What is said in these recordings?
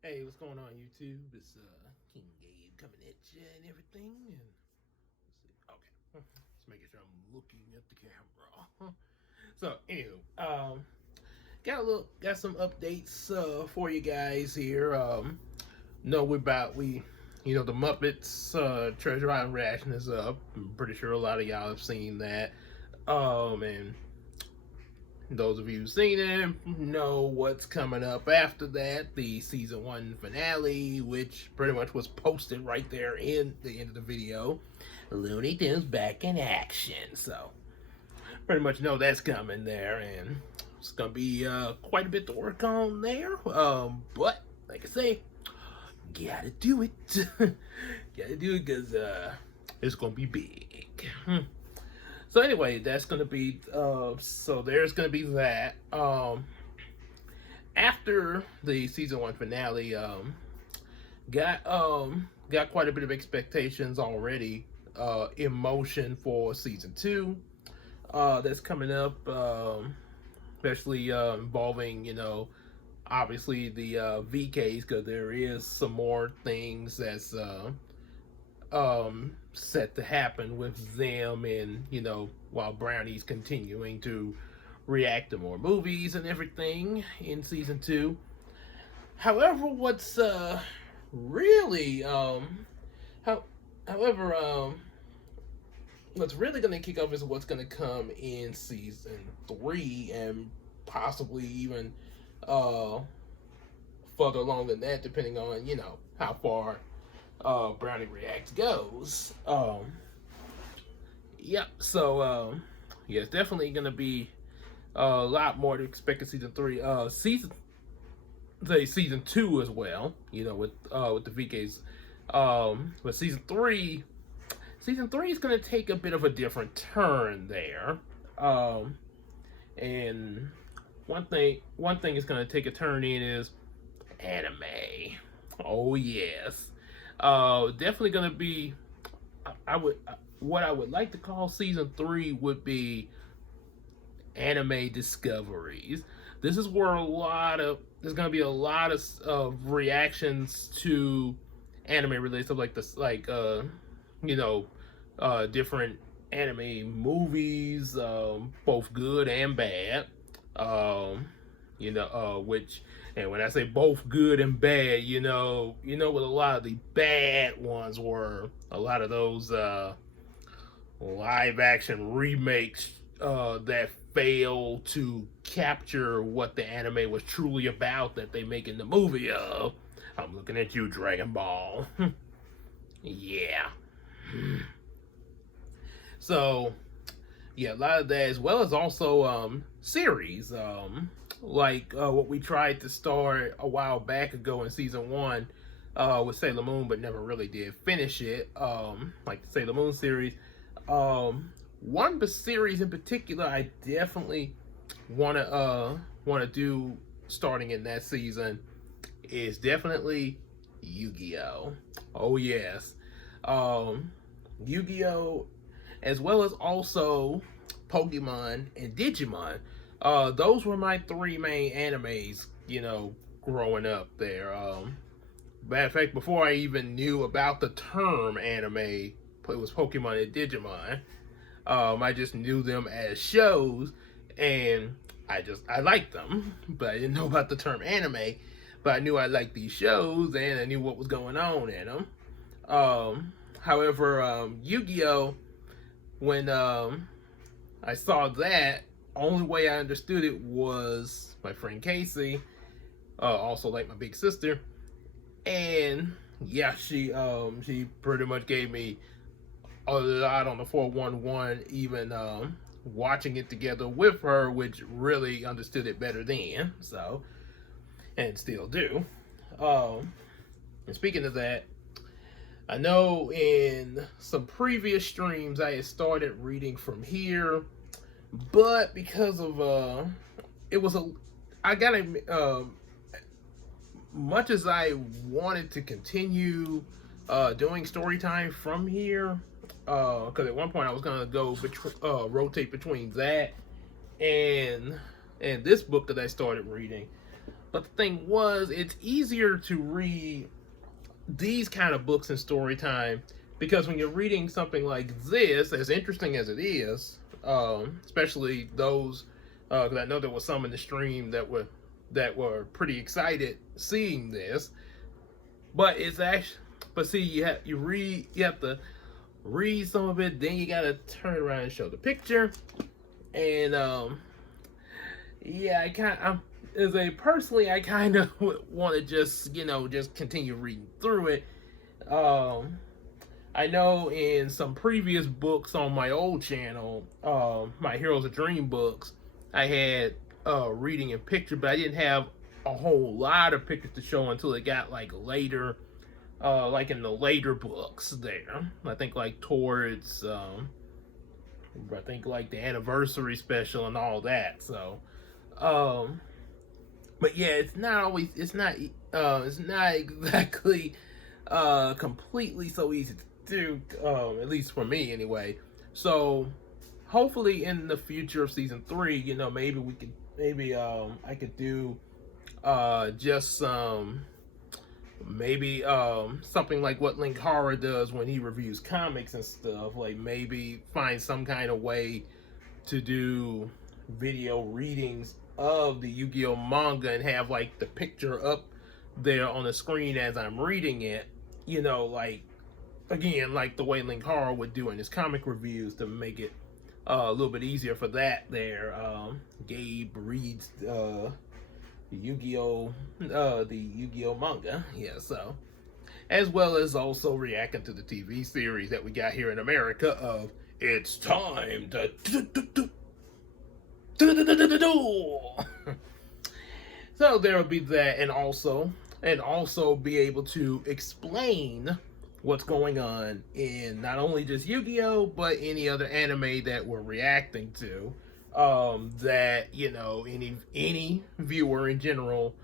Hey, what's going on, YouTube? It's King Gabe coming at you and everything. And let's see. Okay, just making sure I'm looking at the camera. So, anywho, got some updates for you guys here. Know the Muppets Treasure Island reaction is up. I'm pretty sure a lot of y'all have seen that. And those of you who've seen it know what's coming up after that. The season 1 finale, which pretty much was posted right there in the end of the video. Looney Tunes back in action. So, pretty much know that's coming there. And it's going to be quite a bit to work on there. But, like I say, gotta do it. Gotta do it because it's going to be big. So anyway, that's gonna be so there's gonna be that. After the season 1 finale, got quite a bit of expectations already in motion for season 2. That's coming up, especially involving obviously the VKs, because there is some more things that's set to happen with them, and while Brownie's continuing to react to more movies and everything in season 2. However, really how however what's really going to kick off is what's going to come in season 3, and possibly even further along than that, depending on how far Brownie Reacts goes. Yep. So yeah, it's definitely gonna be a lot more to expect in season 3. Season 2 as well. With the VKs. But season 3 is gonna take a bit of a different turn there. And one thing is gonna take a turn in is anime. Oh yes. Definitely gonna be. What I would like to call season 3 would be anime discoveries. This is where there's gonna be a lot of reactions to anime related stuff like this, like different anime movies, both good and bad. Which, and when I say both good and bad, what a lot of the bad ones were. A lot of those live action remakes that fail to capture what the anime was truly about that they make in the movie of. I'm looking at you, Dragon Ball. Yeah. So, yeah, a lot of that, as well as also series. Like what we tried to start a while back ago in season 1 with Sailor Moon, but never really did finish it. Like the Sailor Moon series. One series in particular I definitely wanna do starting in that season is definitely Yu-Gi-Oh. Oh yes. Yu-Gi-Oh, as well as also Pokemon and Digimon. Those were my 3 main animes, growing up there. Matter of fact, before I even knew about the term anime, it was Pokemon and Digimon. I just knew them as shows, and I liked them, but I didn't know about the term anime. But I knew I liked these shows, and I knew what was going on in them. However, Yu-Gi-Oh, when I saw that, only way I understood it was my friend Casey, also like my big sister, and yeah, she pretty much gave me a lot on the 411, even watching it together with her, which really understood it better then. So, and still do. And speaking of that, I know in some previous streams I had started reading from here, but because of it was a I got a much as I wanted to continue doing story time from here, because at one point I was gonna go rotate between that and this book that I started reading. But the thing was, it's easier to read these kind of books in story time because when you're reading something like this, as interesting as it is, especially those, because I know there was some in the stream that were pretty excited seeing this, but it's actually, but see, you have to read some of it, then you gotta turn around and show the picture, and yeah, as a personally, I kind of want to just continue reading through it. I know in some previous books on my old channel, my Heroes of Dream books, I had reading in picture, but I didn't have a whole lot of pictures to show until it got like later, like in the later books there. I think like towards, I think like the anniversary special and all that. So, but yeah, it's not exactly completely so easy to do, at least for me anyway. So hopefully in the future of season 3, maybe I could do just maybe something like what Link Horror does when he reviews comics and stuff, like maybe find some kind of way to do video readings of the Yu-Gi-Oh manga and have like the picture up there on the screen as I'm reading it, like again, like the way Link Horror would do in his comic reviews to make it a little bit easier for that there. Gabe reads the Yu-Gi-Oh manga, yeah, so as well as also reacting to the TV series that we got here in America of It's Time to so there will be that, and also be able to explain what's going on in not only just Yu-Gi-Oh, but any other anime that we're reacting to. That any viewer in general,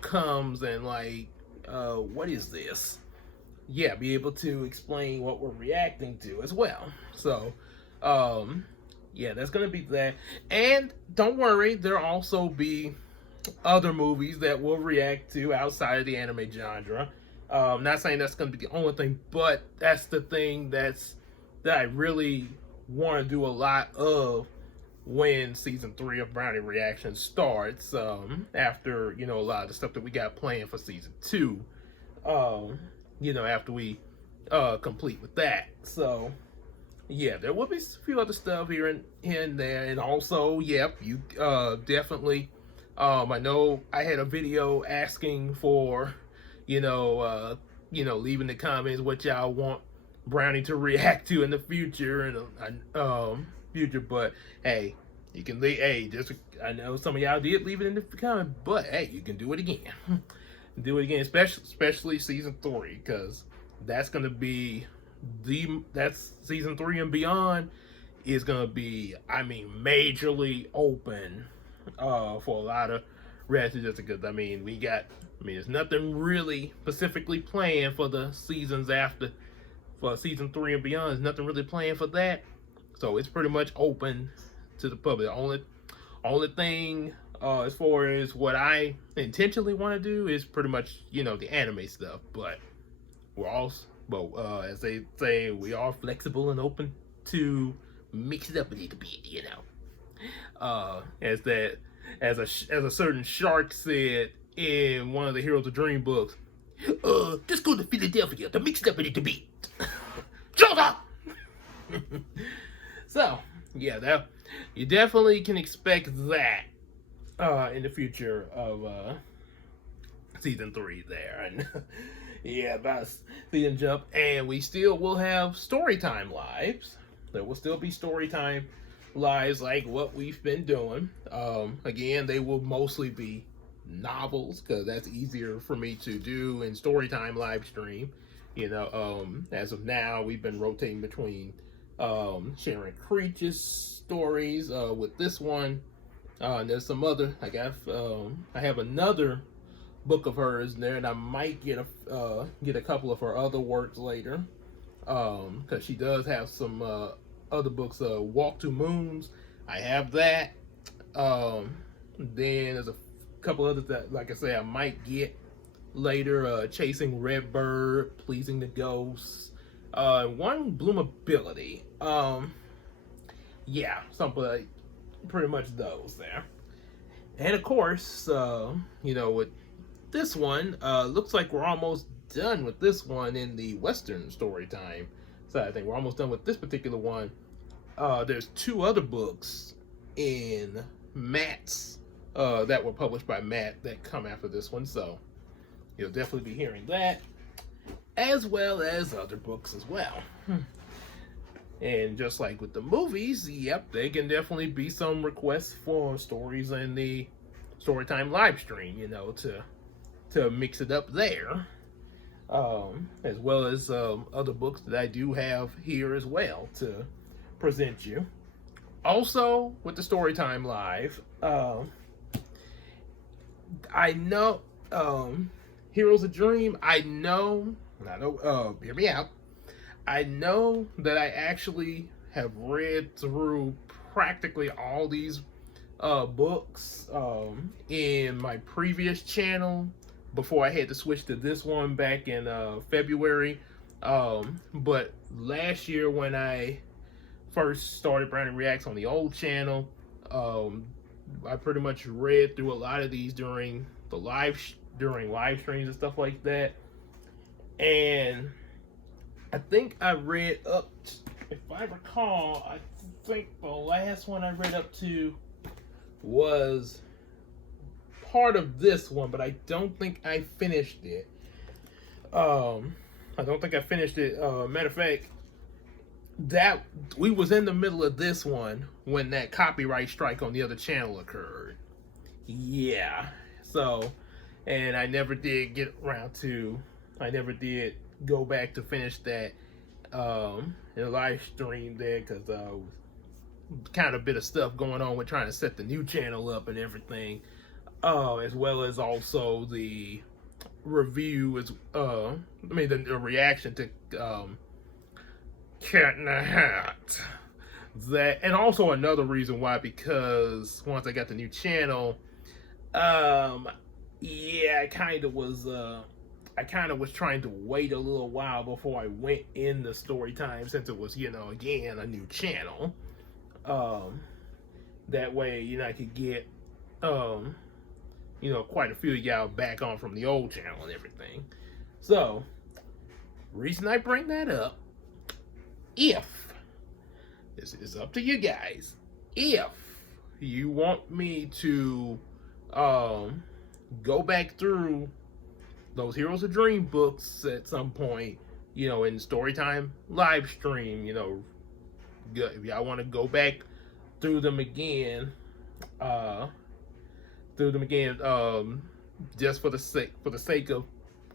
comes and like, what is this? Yeah, be able to explain what we're reacting to as well. So, yeah, that's gonna be that. And don't worry, there'll also be other movies that we'll react to outside of the anime genre. Not saying that's going to be the only thing, but that's the thing that I really want to do a lot of when season 3 of Brownie Reaction starts. After a lot of the stuff that we got planned for season 2. After we complete with that. So yeah, there will be a few other stuff here and there, and also, yep, you definitely. I know I had a video asking for, leaving the comments what y'all want Brownie to react to in the future and future. But hey, you can leave. Hey, I know some of y'all did leave it in the comment, but hey, you can do it again. Do it again, especially season 3, because that's gonna be that's season 3 and beyond is gonna be, majorly open for a lot of residents, because there's nothing really specifically planned for the seasons after, for season 3 and beyond. There's nothing really planned for that, so it's pretty much open to the public. The only thing as far as what I intentionally want to do is pretty much the anime stuff, but we're also, as they say, we are flexible and open to mix it up a little bit, as a certain shark said in one of the Heroes of Dream books, just go to Philadelphia to mix it up a little bit. Shut up! So, yeah, that you definitely can expect that in the future of season 3 there. And yeah, about season jump, and we still will have Storytime lives. There will still be Storytime lives like what we've been doing. Again, they will mostly be novels because that's easier for me to do in Storytime live stream. As of now, we've been rotating between sharing Creature's stories with this one. And there's some other, I have another book of hers there, and I might get a couple of her other works later, because she does have some other books. Walk to Moons, I have that. Then there's couple others that, like I say, I might get later. Chasing Redbird, Pleasing the Ghosts, one Bloomability. Yeah, something like pretty much those there. And of course, with this one, looks like we're almost done with this one in the Western story time. So I think we're almost done with this particular one. There's two other books in Matt's that were published by Matt that come after this one, so you'll definitely be hearing that, as well as other books as well. And just like with the movies, yep, they can definitely be some requests for stories in the Storytime live stream, to mix it up there. As well as other books that I do have here as well to present you. Also, with the Storytime Live, I know Heroes of Dream, hear me out. I know that I actually have read through practically all these books in my previous channel before I had to switch to this one back in February. But last year when I first started Brownie Reacts on the old channel, I pretty much read through a lot of these during live streams and stuff like that. And I think I read up, if I recall, I think the last one I read up to was part of this one, but I don't think I finished it. Matter of fact, that we was in the middle of this one when that copyright strike on the other channel occurred. Yeah. So, and I never did go back to finish that in a live stream there because kind of a bit of stuff going on with trying to set the new channel up and everything, as well as also the review the reaction to Cat in the Hat. That, and also another reason why, because once I got the new channel, I kind of was trying to wait a little while before I went in the story time, since it was, again, a new channel. That way, I could get, quite a few of y'all back on from the old channel and everything. So, reason I bring that up, if, this is up to you guys, if you want me to, go back through those Heroes of Dream books at some point, in Storytime live stream, if y'all want to go back through them again, just for the sake of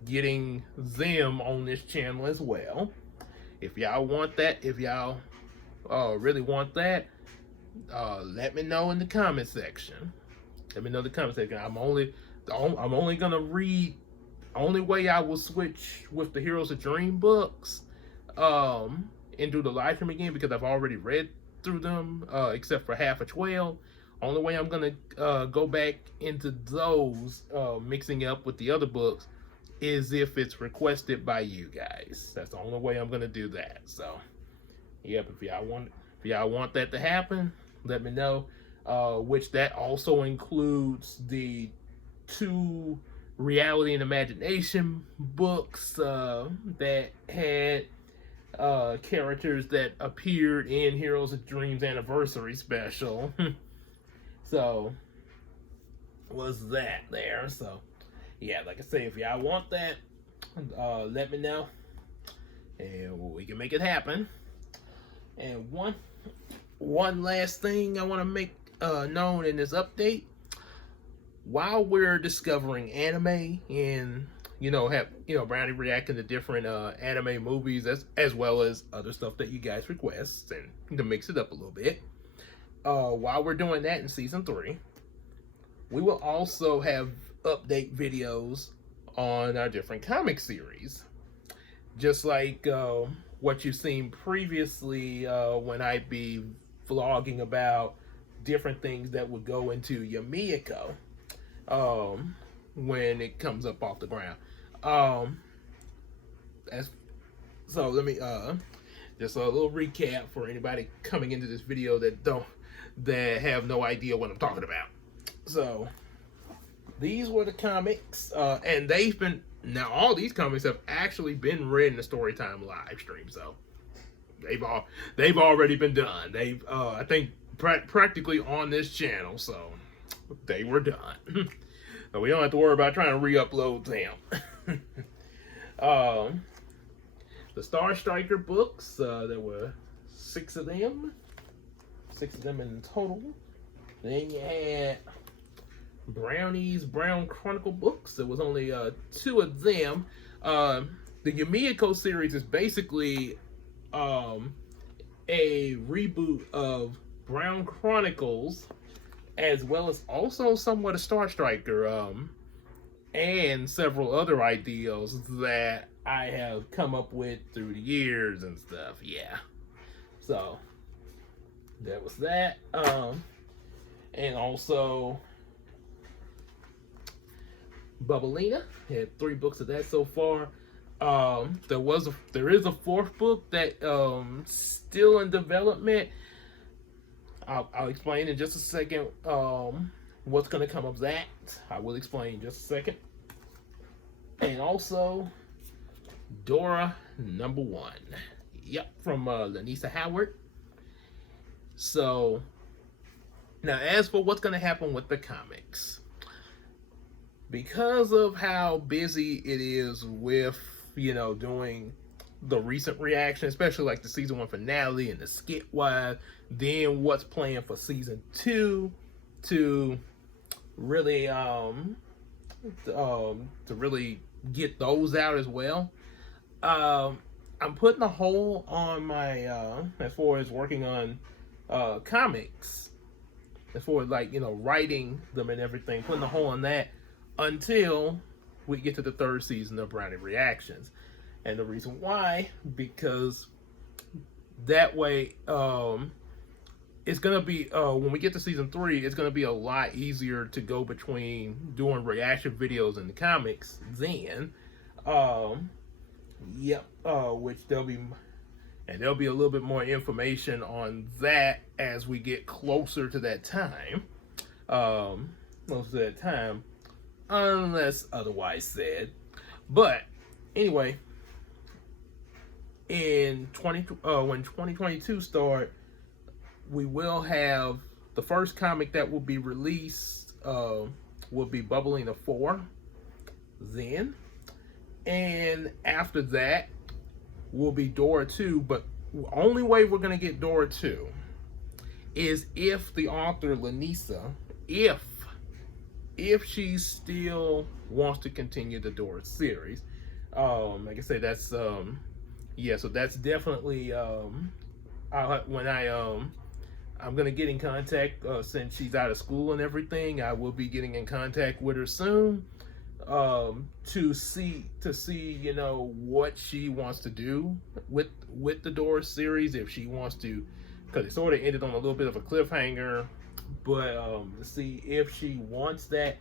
getting them on this channel as well. If y'all want that, if y'all really want that, let me know in the comment section. I'm only gonna read. Only way I will switch with the Heroes of Dream books and do the live stream again, because I've already read through them, except for half of 12. Only way I'm gonna go back into those, mixing up with the other books, is if it's requested by you guys. That's the only way I'm gonna do that. So, yep, if y'all want that to happen, let me know. Which that also includes the 2 Reality and Imagination books that had characters that appeared in Heroes of Dreams Anniversary Special. So, was that there. So, yeah, like I say, if y'all want that, let me know, and we can make it happen. And one last thing I want to make known in this update: while we're discovering anime and Brownie reacting to different anime movies as well as other stuff that you guys request, and to mix it up a little bit, while we're doing that in season 3, we will also have update videos on our different comic series, just like what you've seen previously when I'd be vlogging about different things that would go into Yamiyako. when it comes up off the ground. Um, as so, let me just a little recap for anybody coming into this video that have no idea what I'm talking about. So these were the comics, and now all these comics have actually been read in the Storytime live stream. So they've already been done. They've I think practically on this channel, so they were done. So we don't have to worry about trying to re-upload them. The Star Striker books, there were 6 of them in total. Then you had Brownie's Brown Chronicle books. There was only 2 of them. The Yumiko series is basically a reboot of Brown Chronicles, as well as also somewhat a Star Striker, and several other ideals that I have come up with through the years and stuff. Yeah. So that was that. And also Bubblina had 3 books of that so far. There is a 4th book that still in development. I'll explain in just a second what's going to come of that. I will explain in just a second. And also Dora #1. Yep, from Lanisa Howard. So now, as for what's going to happen with the comics, because of how busy it is with doing the recent reaction, especially like the season 1 finale and the skit wise, then what's planned for season 2 to really get those out as well. I'm putting a hold on my as far as working on comics, as far as writing them and everything, putting a hold on that until we get to the 3rd season of Brownie Reactions. And the reason why, because that way it's gonna be when we get to season 3, it's gonna be a lot easier to go between doing reaction videos in the comics then. Which there'll be a little bit more information on that as we get closer to that time. Unless otherwise said. But anyway, when 2022 start, we will have the first comic that will be released will be Bubblina 4 then, and after that will be Dora 2. But the only way we're going to get Dora 2 is if the author Lanisa, if she still wants to continue the Dora series. Like I say, that's so that's definitely I'm gonna get in contact since she's out of school and everything. I will be getting in contact with her soon to see what she wants to do with the Dora series, if she wants to, because it sort of ended on a little bit of a cliffhanger. But to see if she wants that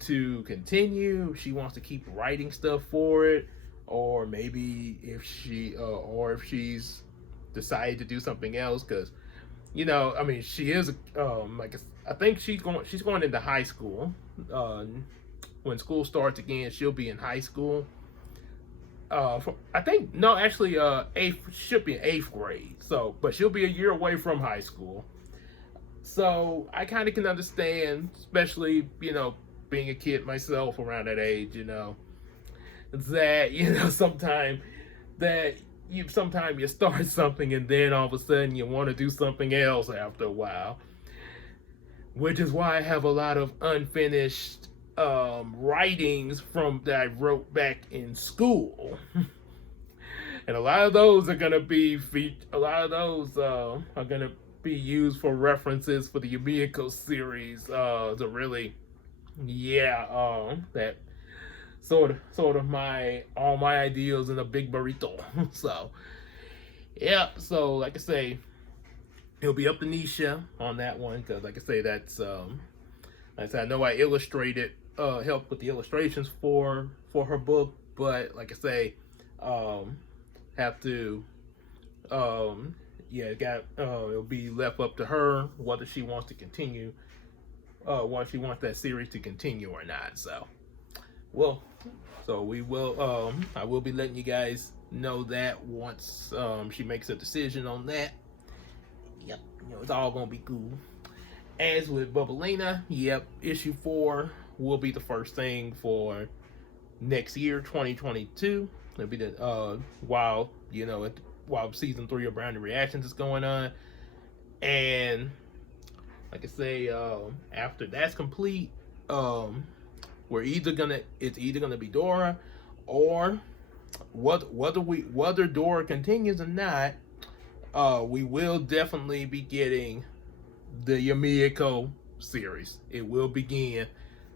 to continue, if she wants to keep writing stuff for it, or maybe if she's decided to do something else. Because she is I think she's going into high school. When school starts again, she'll be in high school. Should be in 8th grade. So, but she'll be a year away from high school. So I kind of can understand, especially, being a kid myself around that age, that, sometimes you start something and then all of a sudden you want to do something else after a while, which is why I have a lot of unfinished writings that I wrote back in school. And a lot of those are going to be used for references for the Yumiko series, to really, that sort of all my ideas in a big burrito. So like I say, it'll be up to Nisha on that one, because like I say, that's I know I illustrated help with the illustrations for her book, but like I say, have to it'll be left up to her whether she wants to continue, whether she wants that series to continue or not. So, well, so we will. I will be letting you guys know that once she makes a decision on that. Yep, it's all gonna be cool. As with Bubblina, yep, issue 4 will be the first thing for next year, 2022. It'll be the while season 3 of Brownie Reactions is going on, and like I say, after that's complete, it's either gonna be Dora, or whether Dora continues or not, we will definitely be getting the Yumiko series. It will begin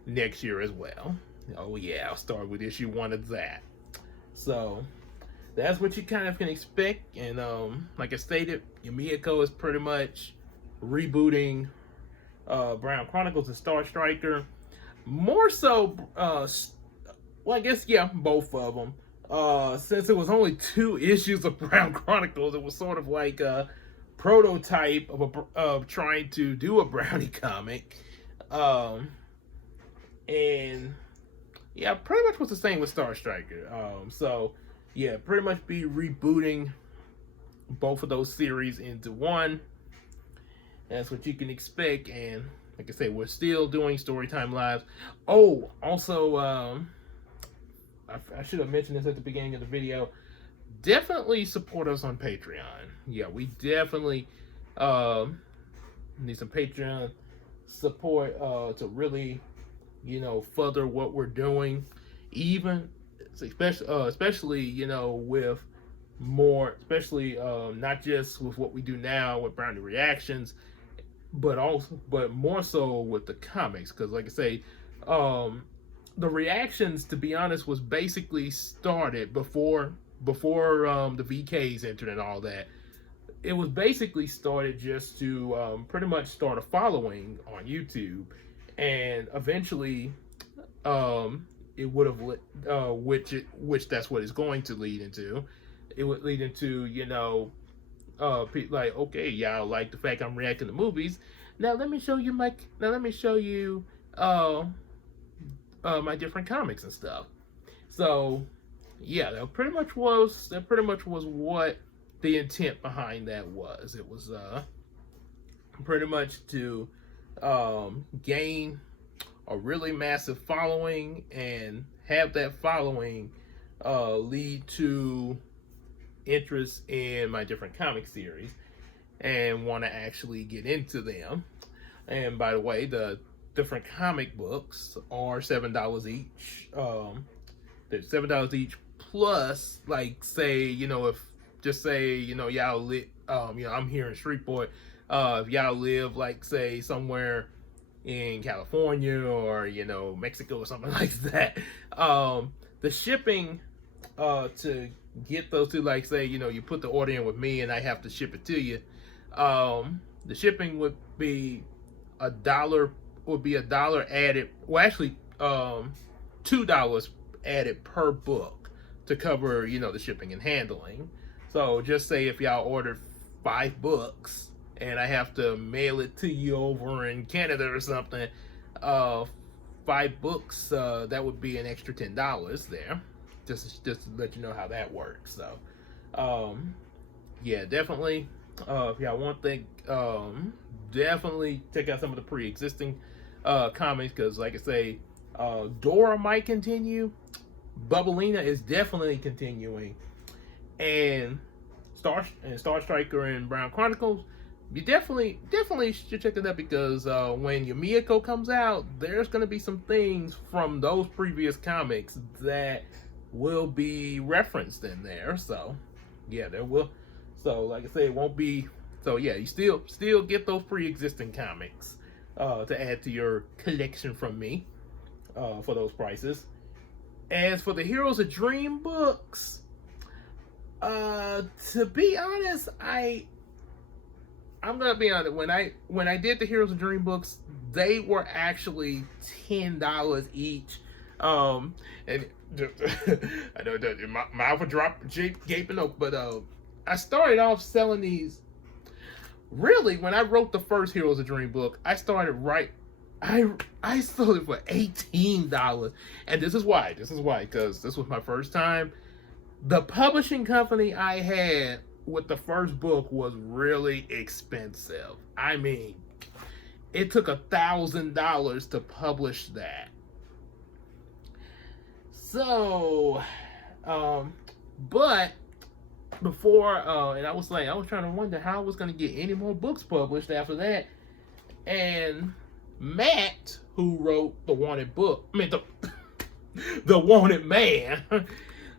next year as well. Oh yeah, I'll start with issue 1 of that. So that's what you kind of can expect. And like I stated, Yumiko is pretty much rebooting Brown Chronicles and Star Striker. More so, well, I guess, yeah, both of them. Since it was only 2 issues of Brown Chronicles, it was sort of like a prototype of trying to do a Brownie comic. And yeah, pretty much was the same with Star Striker. So yeah, pretty much be rebooting both of those series into one. That's what you can expect. And like I said, we're still doing Storytime Lives. Oh, also, I should have mentioned this at the beginning of the video. Definitely support us on Patreon. Yeah, we definitely need some Patreon support to really, further what we're doing. Even, especially, with more, especially not just with what we do now with Brownie Reactions, but more so with the comics. Because like I say, the reactions, to be honest, was basically started before the VKs entered and all that. It was basically started just to pretty much start a following on YouTube, and eventually it would have which that's what it's going to lead into. It would lead into, like, okay, y'all like the fact I'm reacting to movies. Now let me show you my different comics and stuff. So yeah, that pretty much was what the intent behind that was. It was pretty much to gain a really massive following and have that following lead to interest in my different comic series and want to actually get into them. And by the way, the different comic books are $7 each. They're $7 each plus, like, say, if just say, y'all live, I'm here in Shreveport. If y'all live, like, say, somewhere in California or, Mexico or something like that, the shipping to get those two, like, say, you put the order in with me and I have to ship it to you, the shipping would be $1 added. Well, actually, $2 added per book to cover, the shipping and handling. So just say if y'all ordered 5 books and I have to mail it to you over in Canada or something, 5 books, that would be an extra $10 there. Just to let you know how that works. So, yeah, definitely. If y'all want to, definitely check out some of the pre-existing comics, because, like I say, Dora might continue. Bubblina is definitely continuing, and Star Striker and Brown Chronicles, you definitely should check it out, because when Yumiko comes out, there's going to be some things from those previous comics that will be referenced in there. So yeah, there will. So like I say, it won't be. So yeah, you still get those pre-existing comics to add to your collection from me for those prices. As for the Heroes of Dream books, to be honest, I I'm gonna be honest. When I did the Heroes of Dream books, they were actually $10 each. And I know that my mouth would drop gaping open, but I started off selling these. Really, when I wrote the first Heroes of Dream book, I started right. I sold it for $18, and this is why. Because this was my first time. The publishing company I had with the first book was really expensive. I mean, it took $1,000 to publish that. So, but before, and I was trying to wonder how I was going to get any more books published after that. And Matt, who wrote the Wanted book, the Wanted Man,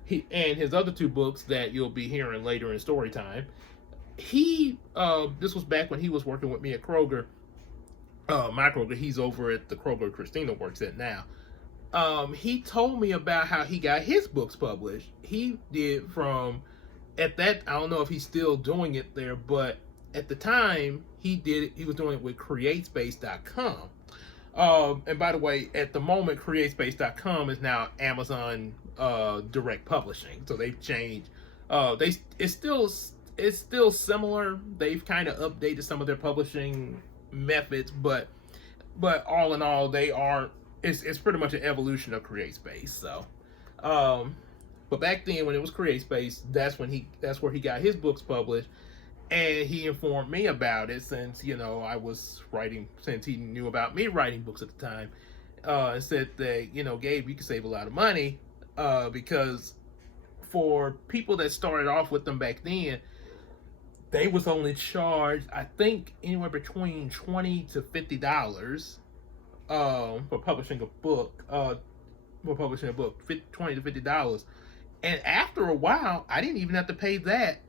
and his other two books that you'll be hearing later in story time. This was back when he was working with me at Kroger. My Kroger, he's over at the Kroger Christina works at now. He told me about how he got his books published. He did at that, I don't know if he's still doing it there, but at the time he was doing it with CreateSpace.com. And by the way, at the moment, CreateSpace.com is now Amazon Direct Publishing. So they've changed. It's still similar. They've kind of updated some of their publishing methods, but all in all, it's pretty much an evolution of CreateSpace. So, but back then when it was CreateSpace, that's where he got his books published. And he informed me about it since he knew about me writing books at the time, and said that, Gabe, you can save a lot of money, because for people that started off with them back then, they was only charged, I think, anywhere between $20 to $50 for publishing a book. $20 to $50, and after a while, I didn't even have to pay that.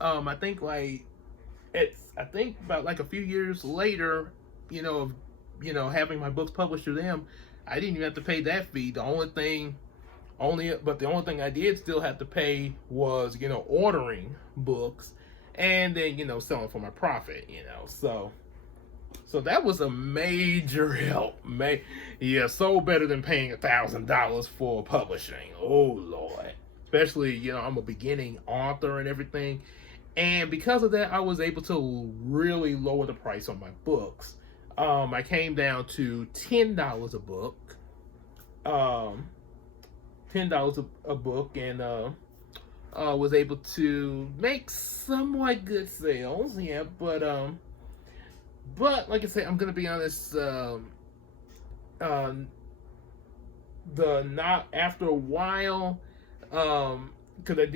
I think about like a few years later, having my books published through them, I didn't even have to pay that fee. The only thing I did still have to pay was, ordering books and then, selling for my profit, so that was a major help. So better than paying $1,000 for publishing. Oh Lord. Especially, I'm a beginning author and everything. And because of that, I was able to really lower the price on my books. I came down to $10 a book. $10 a book, and was able to make somewhat good sales. Yeah, but like I said, I'm gonna be honest. After a while, because I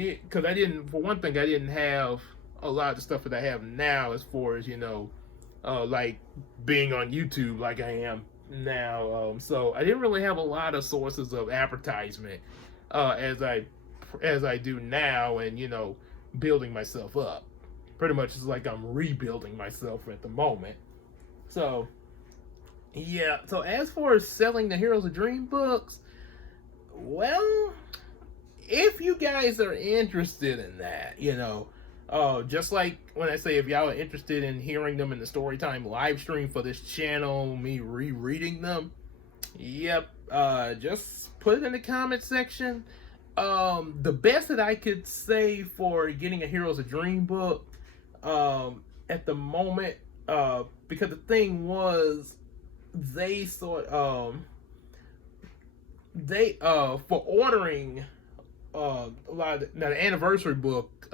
didn't, for one thing, I didn't have a lot of the stuff that I have now, as far as like being on YouTube like I am now. So I didn't really have a lot of sources of advertisement as I do now, and building myself up. Pretty much it's like I'm rebuilding myself at the moment. So yeah. So as far as selling the Heroes of Dream books, well, if you guys are interested in that, just like when I say, if y'all are interested in hearing them in the Storytime live stream for this channel, me rereading them, yep, just put it in the comment section. The best that I could say for getting a Heroes of Dream book, at the moment, because the thing was, they for ordering a lot of the anniversary book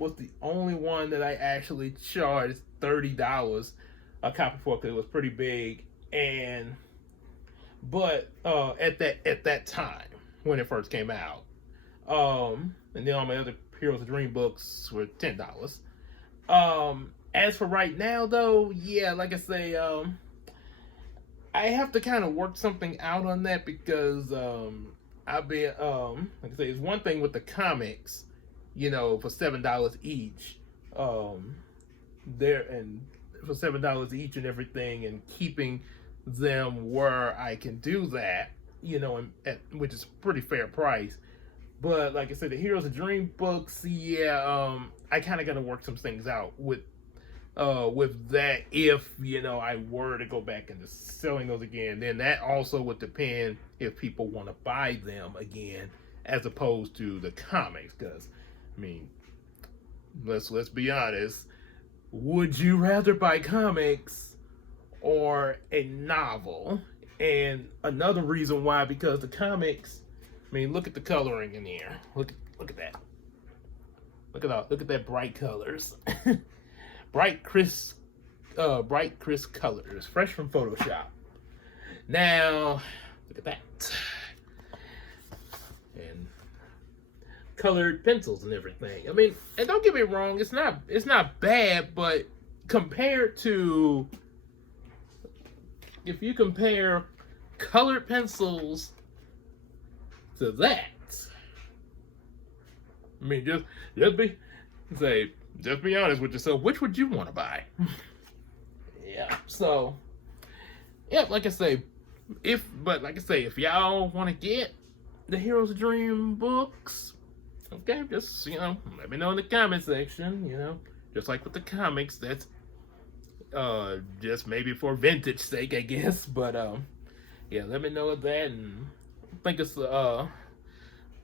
was the only one that I actually charged $30 a copy for, because it was pretty big. But at that time when it first came out, and then all my other Heroes of Dream books were $10. As for right now, though, yeah, like I say, I have to kind of work something out on that, because I've been like I say, it's one thing with the comics, for $7 each, there, and for $7 each and everything, and keeping them where I can do that, which is a pretty fair price. But like I said, the Heroes of Dream books, yeah, I kind of got to work some things out with with that, if I were to go back into selling those again, then that also would depend if people want to buy them again, as opposed to the comics. Because I mean, let's be honest. Would you rather buy comics or a novel? And another reason why, because the comics, I mean, look at the coloring in here. Look at that. Look at that bright colors. bright crisp colors, fresh from Photoshop. Now, look at that. And colored pencils and everything. I mean, and don't get me wrong, it's not bad, but compared to, if you compare colored pencils to that, I mean, just be honest with yourself. Which would you want to buy? Yeah. So, yeah, like I say, if y'all want to get the Hero's Dream books, okay, just let me know in the comment section. Just like with the comics, that's just maybe for vintage sake, I guess. But yeah, let me know of that, and think it's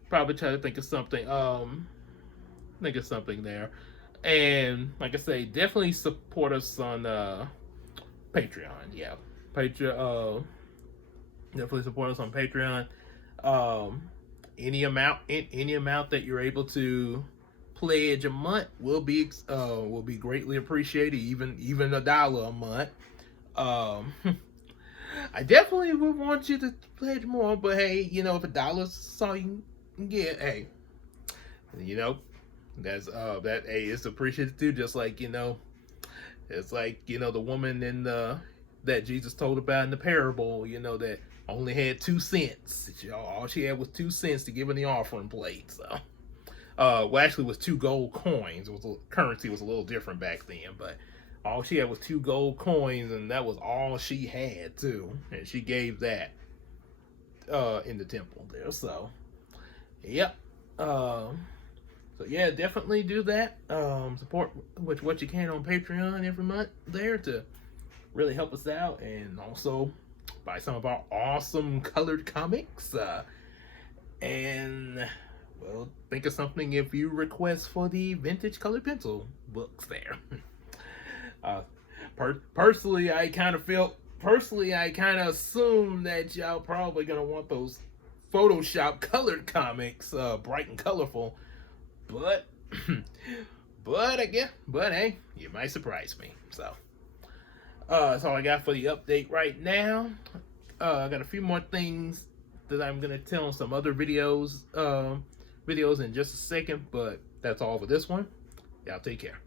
probably try to think of something. Think of something there, and like I say, definitely support us on Patreon. Yeah, Patreon. Definitely support us on Patreon. Any amount that you're able to pledge a month will be greatly appreciated. Even $1 a month. I definitely would want you to pledge more, but hey, if $1's all you can get, hey, that's that it's appreciated too. Just like it's like the woman in that Jesus told about in the parable, that only had 2 cents. All she had was 2 cents to give in the offering plate. So, well, actually, it was 2 gold coins. Currency was a little different back then, but all she had was 2 gold coins, and that was all she had too. And she gave that in the temple there. So, yep. So yeah, definitely do that. Support with what you can on Patreon every month there to really help us out, and also buy some of our awesome colored comics. And well, think of something if you request for the vintage colored pencil books there. Personally, I kind of assumed that y'all probably gonna want those Photoshop colored comics, bright and colorful. But hey, you might surprise me. So that's all I got for the update right now. I got a few more things that I'm gonna tell in some other videos in just a second, but that's all for this one. Y'all take care.